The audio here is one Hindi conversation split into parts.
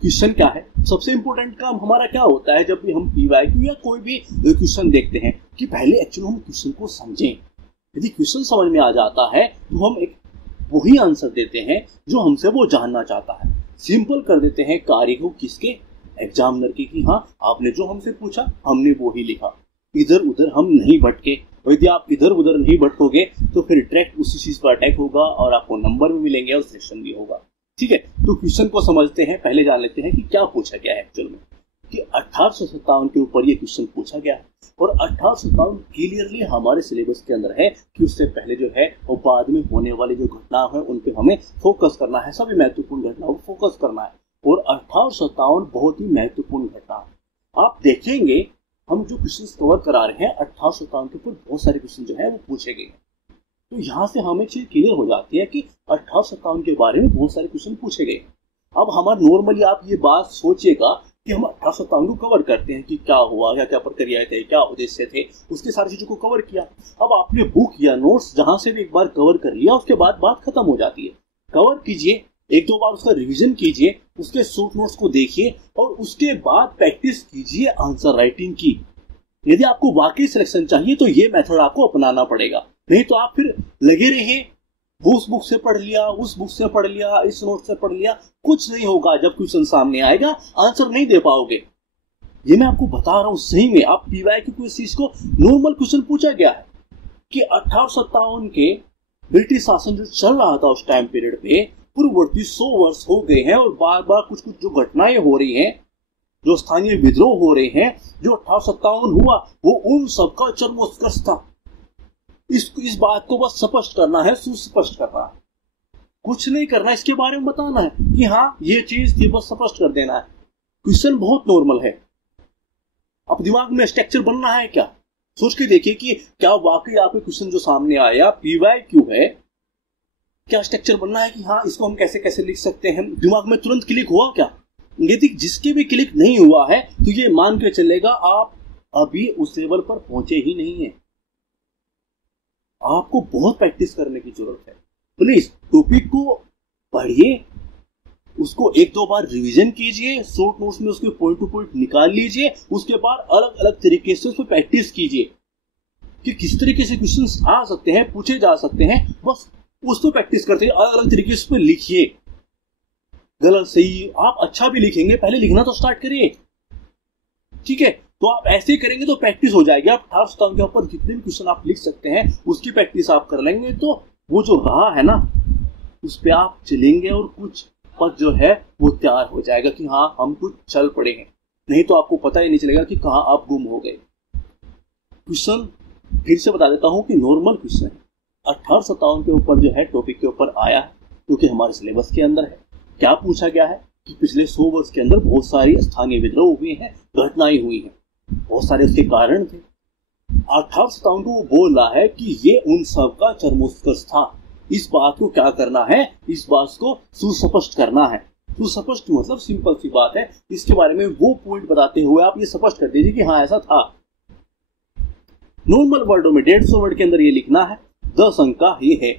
क्वेश्चन क्या है, सबसे इंपॉर्टेंट काम हमारा क्या होता है जब भी हम पीवाईक्यू या कोई भी क्वेश्चन देखते हैं कि पहले एक्चुअली हम क्वेश्चन को समझें। यदि क्वेश्चन समझ में आ जाता है तो हम एक वही आंसर देते हैं जो हमसे वो जानना चाहता है। सिंपल कर देते हैं कार्य को किसके, एग्जामिनर की, कि हाँ आपने जो हमसे पूछा हमने वो ही लिखा, इधर उधर हम नहीं भटके। और यदि आप इधर उधर नहीं भटकोगे तो फिर डायरेक्ट उसी चीज पर अटैक होगा और आपको नंबर भी मिलेंगे और सिलेक्शन भी होगा। ठीक है, तो क्वेश्चन को समझते हैं, पहले जान लेते हैं कि क्या पूछा गया है एक्चुअल में। कि 1857 के ऊपर ये क्वेश्चन पूछा गया है और 1857 क्लियरली हमारे सिलेबस के अंदर है कि उससे पहले जो है वो बाद में होने वाली जो घटनाएं हैं उन पे हमें फोकस करना है, सभी महत्वपूर्ण घटनाओं को फोकस करना है। और 1857 बहुत ही महत्वपूर्ण घटना है। आप देखेंगे हम जो क्वेश्चन कवर करा रहे हैं 1857 के ऊपर बहुत सारे क्वेश्चन जो है वो पूछे गए हैं। तो यहाँ से हमें चीज क्लियर हो जाती है कि 1857 के बारे में बहुत सारे क्वेश्चन पूछे गए। अब हमारा नॉर्मली आप ये बात सोचिएगा कि हम 1857 को कवर करते हैं कि क्या हुआ, क्या क्या प्रक्रिया थे, क्या उद्देश्य थे, उसके सारी चीजों को कवर किया। अब आपने बुक या नोट्स जहां से भी एक बार कवर कर लिया उसके बाद बात खत्म हो जाती है। कवर कीजिए, एक दो बार उसका रिवीजन कीजिए, उसके शॉर्ट नोट्स को देखिए और उसके बाद प्रैक्टिस कीजिए आंसर राइटिंग की। यदि आपको वाकई सिलेक्शन चाहिए तो ये मेथड आपको अपनाना पड़ेगा, नहीं तो आप फिर लगे रहिए उस बुक से पढ़ लिया, उस बुक से पढ़ लिया, इस नोट से पढ़ लिया, कुछ नहीं होगा। जब क्वेश्चन सामने आएगा आंसर नहीं दे पाओगे। ये मैं आपको बता रहा हूं, सही में आप पीवाईक्यू को इस चीज को नॉर्मल क्वेश्चन पूछा गया है कि 1857 के ब्रिटिश शासन जो चल रहा था उस टाइम पीरियड पे, पूर्ववर्ती 100 वर्ष हो गए हैं और बार बार कुछ कुछ जो घटनाएं हो रही हैं, जो स्थानीय विद्रोह हो रहे हैं, जो 1857 हुआ वो उन सबका चरमोत्कर्ष था। इस बात को बस स्पष्ट करना है, सुस्पष्ट करना है, कुछ नहीं करना, इसके बारे में बताना है कि हाँ ये चीज थी, बस स्पष्ट कर देना है। क्वेश्चन बहुत नॉर्मल है। अब दिमाग में स्ट्रक्चर बनना है क्या, सोच के देखिए कि क्या वाकई आपके क्वेश्चन जो सामने आया पीवाईक्यू है, क्या स्ट्रक्चर बनना है कि हाँ इसको हम कैसे कैसे लिख सकते हैं, दिमाग में तुरंत क्लिक हुआ क्या। यदि जिसके भी क्लिक नहीं हुआ है तो ये मान के चलेगा आप अभी उस लेवल पर पहुंचे ही नहीं है। आपको बहुत प्रैक्टिस करने की जरूरत है। प्लीज टॉपिक को पढ़िए, उसको एक दो बार रिवीजन कीजिए, शॉर्ट नोट्स में उसके पॉइंट टू पॉइंट निकाल लीजिए, उसके बाद अलग अलग तरीके से उस पर प्रैक्टिस कीजिए कि किस तरीके से क्वेश्चंस आ सकते हैं, पूछे जा सकते हैं। बस उस पर प्रैक्टिस करते हैं, अलग अलग तरीके से उस पर लिखिए। गलत सही आप अच्छा भी लिखेंगे, पहले लिखना तो स्टार्ट करिए। ठीक है, तो आप ऐसे ही करेंगे तो प्रैक्टिस हो जाएगी। आप 1857 के ऊपर जितने भी क्वेश्चन आप लिख सकते हैं उसकी प्रैक्टिस आप कर लेंगे तो वो जो राह है ना उस पर आप चलेंगे और कुछ पद जो है वो तैयार हो जाएगा कि हाँ हम कुछ चल पड़े हैं। नहीं तो आपको पता ही नहीं चलेगा कि कहाँ आप गुम हो गए। क्वेश्चन फिर से बता देता हूँ कि नॉर्मल क्वेश्चन है, 1857 के ऊपर जो है टॉपिक के ऊपर आया है क्योंकि हमारे सिलेबस के अंदर है। क्या पूछा गया है कि पिछले 100 वर्ष के अंदर बहुत सारी स्थानीय विद्रोह हुए हैं, घटनाएं हुई हैं, बहुत सारे उसके कारण थे। 1857 को वो बोल रहा है कि ये उन सब का चरमोत्कर्ष था। इस बात को क्या करना है, इस बात को सुस्पष्ट करना है। सुस्पष्ट मतलब सिंपल सी बात है, इसके बारे में वो पॉइंट बताते हुए आप ये स्पष्ट कर दीजिए कि हाँ ऐसा था। नॉर्मल वर्डों में 150 वर्ड के अंदर ये लिखना है, 10 अंक का ये है।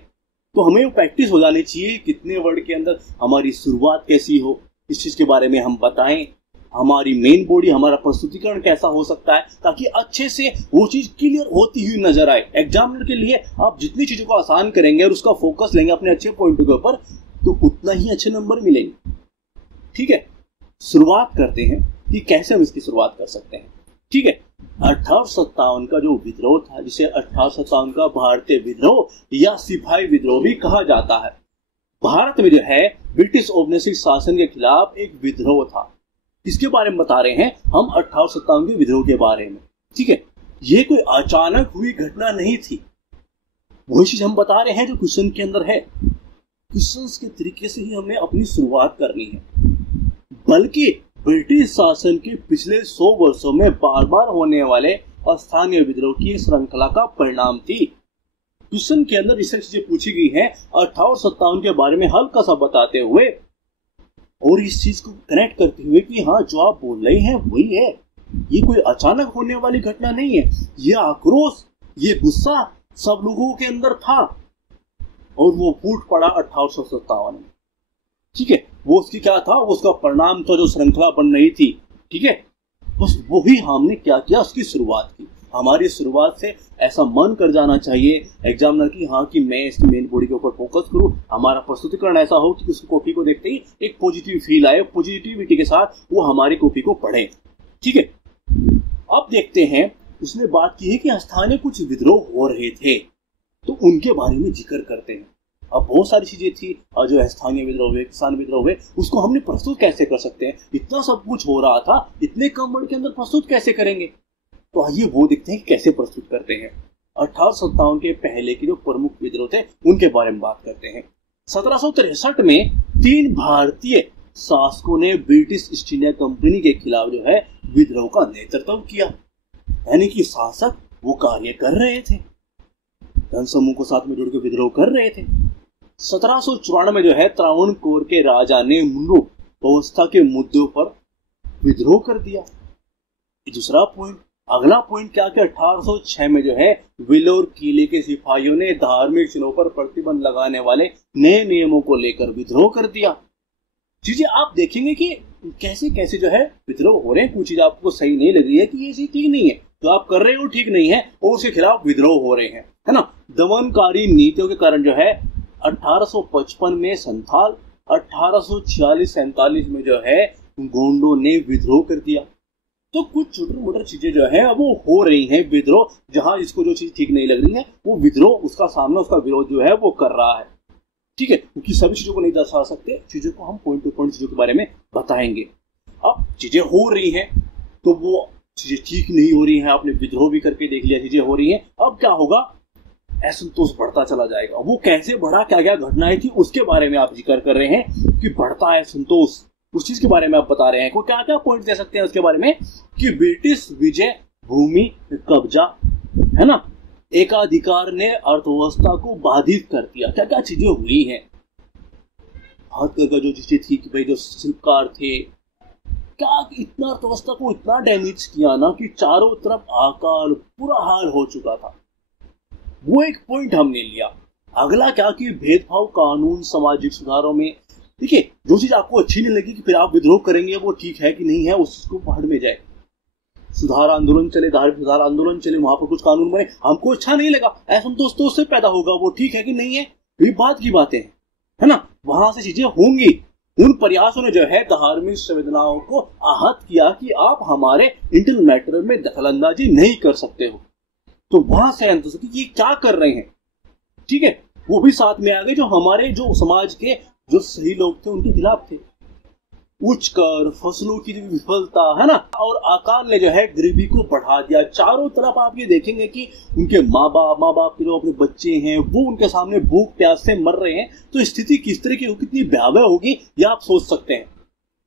तो हमें प्रैक्टिस हो जानी चाहिए कितने वर्ड के अंदर हमारी शुरुआत कैसी हो, इस चीज के बारे में हम बताएं। हमारी मेन बॉडी, हमारा प्रस्तुतिकरण कैसा हो सकता है, ताकि अच्छे से वो चीज क्लियर होती हुई नजर आए। एग्जामिनर के लिए आप जितनी चीजों को आसान करेंगे और उसका फोकस लेंगे अपने अच्छे पॉइंट के ऊपर तो उतना ही अच्छे नंबर मिलेंगे। ठीक है, शुरुआत करते हैं कि कैसे हम इसकी शुरुआत कर सकते हैं। ठीक है, 1857 का जो विद्रोह था, जिसे 1857 का भारतीय विद्रोह या सिपाही विद्रोह भी कहा जाता है, भारत में जो है ब्रिटिश औपनिवेशिक शासन के खिलाफ एक विद्रोह था। इसके बारे में बता रहे हैं हम 1857 के विद्रोह के बारे में। ठीक है, ये कोई अचानक हुई घटना नहीं थी, वही चीज हम बता रहे हैं जो क्वेश्चन के अंदर है। क्वेश्चन के तरीके से ही हमें अपनी शुरुआत करनी है, बल्कि ब्रिटिश शासन के पिछले 100 वर्षों में बार बार होने वाले स्थानीय विद्रोह की श्रृंखला का परिणाम थी। क्वेश्चन के अंदर इस चीजें पूछी गई हैं 1857 के बारे में हल्का सा बताते हुए और इस चीज को कनेक्ट करते हुए कि हाँ जो आप बोल रहे हैं वही है, ये कोई अचानक होने वाली घटना नहीं है। ये आक्रोश, ये गुस्सा सब लोगों के अंदर था और वो फूट पड़ा 1857 में। ठीक है, वो उसकी क्या था, वो उसका परिणाम था जो श्रृंखला बन रही थी। ठीक है, बस वही हमने क्या किया, उसकी शुरुआत की। हमारी शुरुआत से ऐसा मन कर जाना चाहिए एग्जामिनर की, हाँ कि मैं इसकी मेन बॉडी के ऊपर फोकस करूं, हमारा प्रस्तुतिकरण ऐसा हो कि उस कॉपी को देखते ही एक पॉजिटिव फील आए, पॉजिटिविटी के साथ वो हमारी कॉपी को पढ़े। ठीक है, अब देखते हैं उसने बात की है कि स्थानीय कुछ विद्रोह हो रहे थे, तो उनके बारे में जिक्र करते हैं। अब बहुत सारी चीजें थी जो स्थानीय विद्रोह हुए, किसान विद्रोह हुए, उसको हमने प्रस्तुत कैसे कर सकते हैं, इतना सब कुछ हो रहा था, इतने कम वर्ड के अंदर प्रस्तुत कैसे करेंगे। तो आइए वो देखते हैं कि कैसे प्रस्तुत करते हैं। 1857 के पहले के जो प्रमुख विद्रोह थे उनके बारे में बात करते हैं। 1763 में 3 भारतीय शासकों ने ब्रिटिश ईस्ट इंडिया कंपनी के खिलाफ जो है विद्रोह का नेतृत्व किया, यानी कि शासक वो कार्य कर रहे थे, जनसमूह को साथ में जुड़ के विद्रोह कर रहे थे। 1794 में जो है त्रावणकोर के राजा ने मुंडू व्यवस्था के मुद्दों पर विद्रोह कर दिया। दूसरा पॉइंट, अगला पॉइंट क्या कि 1806 में जो है विलोर किले के सिपाहियों ने धार्मिक चिन्हों पर प्रतिबंध लगाने वाले नए नियमों को लेकर विद्रोह कर दिया। चीजें आप देखेंगे कि कैसे कैसे जो है विद्रोह हो रहे हैं। कुछ चीज आपको सही नहीं लग रही है कि ये चीज ठीक नहीं है, जो आप कर रहे हो ठीक नहीं है, और उसके खिलाफ विद्रोह हो रहे हैं, है ना। दमनकारी नीतियों के कारण जो है 1855 में संथाल, 1846-47 में जो है गोंडों ने विद्रोह कर दिया। तो कुछ छोटी मोटी चीजें जो है वो हो रही हैं विद्रोह, जहां जिसको जो चीज ठीक नहीं लग रही है वो विद्रोह उसका सामना, उसका विरोध जो है वो कर रहा है। ठीक है, क्योंकि सभी चीजों को नहीं दर्शा सकते, चीजों को हम पॉइंट टू पॉइंट चीजों के बारे में बताएंगे। अब चीजें हो रही हैं तो वो चीजें ठीक नहीं हो रही हैं, आपने विद्रोह भी करके देख लिया, चीजें हो रही हैं। अब क्या होगा, असंतोष बढ़ता चला जाएगा। वो कैसे बढ़ा, क्या क्या घटनाएं थी उसके बारे में आप जिक्र कर रहे हैं कि बढ़ता है संतोष, उस चीज के बारे में आप बता रहे हैं। को क्या क्या पॉइंट दे सकते हैं उसके बारे में कि ब्रिटिश विजय, भूमि कब्जा, है ना, एकाधिकार ने अर्थव्यवस्था को बाधित कर दिया। क्या क्या चीजें हुई हैं, हाथ का जो चीजें थी कि भाई जो शिल्पकार थे, क्या इतना अर्थव्यवस्था को इतना डैमेज किया ना कि चारों तरफ आकाल, पूरा हाल हो चुका था। वो एक पॉइंट हमने लिया। अगला क्या कि भेदभाव कानून, सामाजिक सुधारों में, देखिए जो चीज आपको अच्छी नहीं लगी कि फिर आप विद्रोह करेंगे, वो ठीक है कि नहीं है, उस चीज को पहाड़ में जाए। सुधार आंदोलन चले, धार्मिक सुधार आंदोलन चले, वहां पर कुछ कानून बने, हमको अच्छा नहीं लगा, असंतोष तो उससे पैदा होगा, वो ठीक है कि नहीं है, ये बात की बातें है ना, वहां से चीजें होंगी। उन प्रयासों ने जो है धार्मिक संवेदनाओं को आहत किया कि आप हमारे इंटरनल मैटर में दखलंदाजी नहीं कर सकते हो। तो वहां से अंत कि ये क्या कर रहे हैं, ठीक है, वो भी साथ में आ गए जो हमारे जो समाज के जो सही लोग थे उनके खिलाफ थे। उच्च कर, फसलों की विफलता, है ना, और अकाल ने जो है गरीबी को बढ़ा दिया। चारों तरफ आप ये देखेंगे कि उनके माँ बाप के जो अपने बच्चे हैं वो उनके सामने भूख प्यास से मर रहे हैं। तो स्थिति किस तरह की, कितनी भयावह होगी ये आप सोच सकते हैं।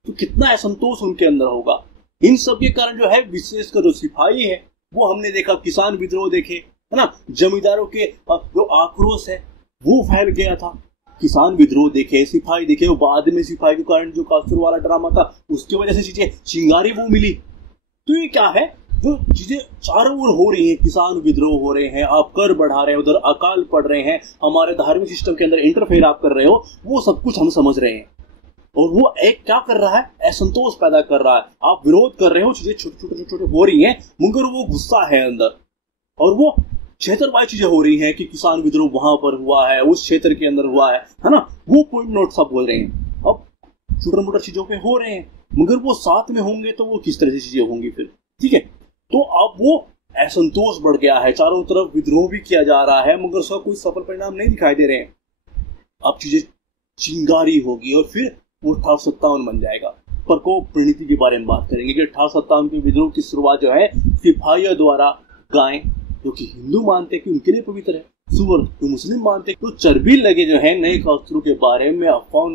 तो कितना असंतोष उनके अंदर होगा। इन सब के कारण जो है विशेषकर जो सिपाही है वो हमने देखा, किसान विद्रोह देखे, है ना, जमींदारों के जो आक्रोश है वो फैल गया था। किसान विद्रोह देखे, सिपाही देखे, बाद में सिपाही के कारण जो कासुर वाला ड्रामा था उसकी वजह से चीजें चिंगारी वो मिली। तो ये क्या है, जो चीजें चारों ओर हो रही हैं, किसान विद्रोह हो रहे हैं, आप कर बढ़ा रहे हैं, उधर अकाल पड़ रहे हैं, हमारे धार्मिक सिस्टम के अंदर इंटरफेयर आप कर रहे हो, वो सब कुछ हम समझ रहे हैं। और वो एक क्या कर रहा है, असंतोष पैदा कर रहा है। आप विरोध कर रहे हो, चीजें छोटे छोटे हो रही हैं, मगर वो गुस्सा है अंदर, और वो क्षेत्रवार चीजें हो रही हैं कि किसान विद्रोह वहां पर हुआ है, उस क्षेत्र के अंदर हुआ है ना, वो पॉइंट नोट सब बोल रहे हैं। अब छोटे मोटे चीजों पे हो रहे हैं, मगर वो साथ में होंगे तो वो किस तरह से चीजें होंगी फिर, ठीक है। तो अब वो असंतोष बढ़ गया है, चारों तरफ विद्रोह भी किया जा रहा है, मगर उसका कोई सफल परिणाम नहीं दिखाई दे रहे हैं। अब चीजें चिंगारी होगी और फिर वो 1857 बन जाएगा। प्रकोप प्रणीति के बारे में बात करेंगे कि 1857 के विद्रोह की शुरुआत जो है सिपाहियों द्वारा गाय, जो कि हिंदू मानते कि उनके लिए पवित्र है, सुअर जो मुस्लिम मानते, तो चर्बी लगे जो है नए कास्त्रों के बारे में अफवाह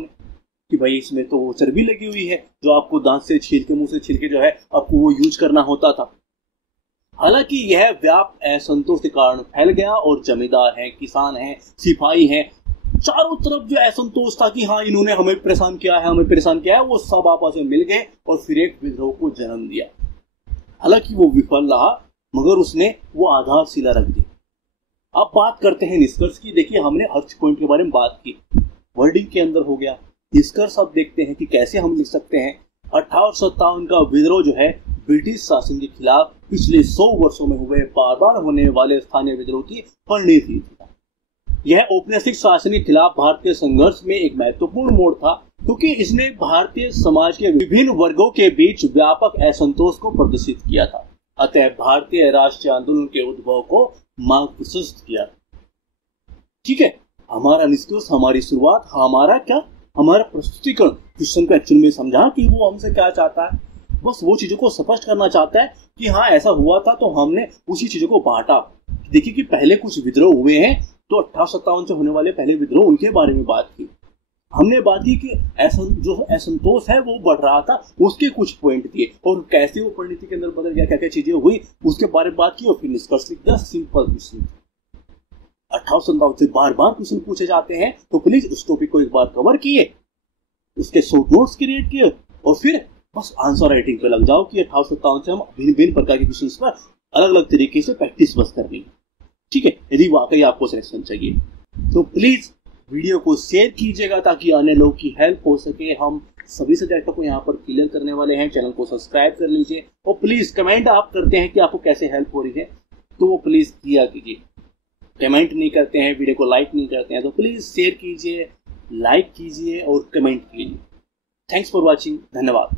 कि भाई इसमें तो वो चर्बी लगी हुई है जो आपको दांत से छील के, मुंह से छील के जो है आपको वो यूज करना होता था। हालांकि यह व्याप असंतोष के कारण फैल गया और जमींदार हैं, किसान हैं, सिपाही हैं, चारों तरफ जो असंतोष था कि हाँ इन्होंने हमें परेशान किया है, हमें परेशान किया है, वो सब आपस में मिल गए और फिर एक विद्रोह को जन्म दिया। हालांकि वो विफल रहा, मगर उसने वो आधारशिला रख दी। अब बात करते हैं निष्कर्ष की। देखिए हमने हर पॉइंट के बारे में बात की, वर्डिंग के अंदर हो गया, निष्कर्ष अब देखते हैं कि कैसे हम लिख सकते हैं 1857 का विद्रोह जो है ब्रिटिश शासन के खिलाफ पिछले 100 वर्षों में हुए बार बार होने वाले स्थानीय विद्रोह की परिणति थी। यह औपनिवेशिक शासन के खिलाफ भारतीय संघर्ष में एक महत्वपूर्ण मोड़ था, क्योंकि इसने भारतीय समाज के विभिन्न वर्गों के बीच व्यापक असंतोष को प्रदर्शित किया था। अतः भारतीय राष्ट्रीय आंदोलन के उद्भव को मार्ग प्रशस्त किया। ठीक है, हमारा निष्कर्ष, हमारी शुरुआत, हमारा प्रस्तुतिकरण क्वेश्चन को एक्चुअल में समझा कि वो हमसे क्या चाहता है। बस वो चीजों को स्पष्ट करना चाहता है कि हाँ ऐसा हुआ था, तो हमने उसी चीजों को बांटा। देखिए कि पहले कुछ विद्रोह हुए हैं, तो 1857 से होने वाले पहले विद्रोह, उनके बारे में बात की। हमने बात की कि जो असंतोष है वो बढ़ रहा था, उसके कुछ पॉइंट दिए और कैसे वो परिणति के अंदर बदल गया, क्या क्या चीजें हुई उसके बारे में बात की, और फिर निष्कर्ष लिख दिया। Simple question. 1857 से बार बार क्वेश्चन पूछे जाते हैं, तो प्लीज उस टॉपिक को एक बार कवर किए, उसके शॉर्ट नोट्स क्रिएट किए और फिर बस आंसर राइटिंग पे लग जाओ कि 1857 से हम भिन्न प्रकार के क्वेश्चंस पर अलग अलग तरीके से प्रैक्टिस बस करनी है। ठीक है, यदि वाकई आपको सिलेक्शन चाहिए तो प्लीज वीडियो को शेयर कीजिएगा ताकि अन्य लोग की हेल्प हो सके। हम सभी सब्जेक्टों को यहाँ पर क्लियर करने वाले हैं। चैनल को सब्सक्राइब कर लीजिए और प्लीज कमेंट आप करते हैं कि आपको कैसे हेल्प हो रही है, तो वो प्लीज किया कीजिए। कमेंट नहीं करते हैं, वीडियो को लाइक नहीं करते हैं, तो प्लीज शेयर कीजिए, लाइक कीजिए और कमेंट कीजिए। Thanks for watching. धन्यवाद।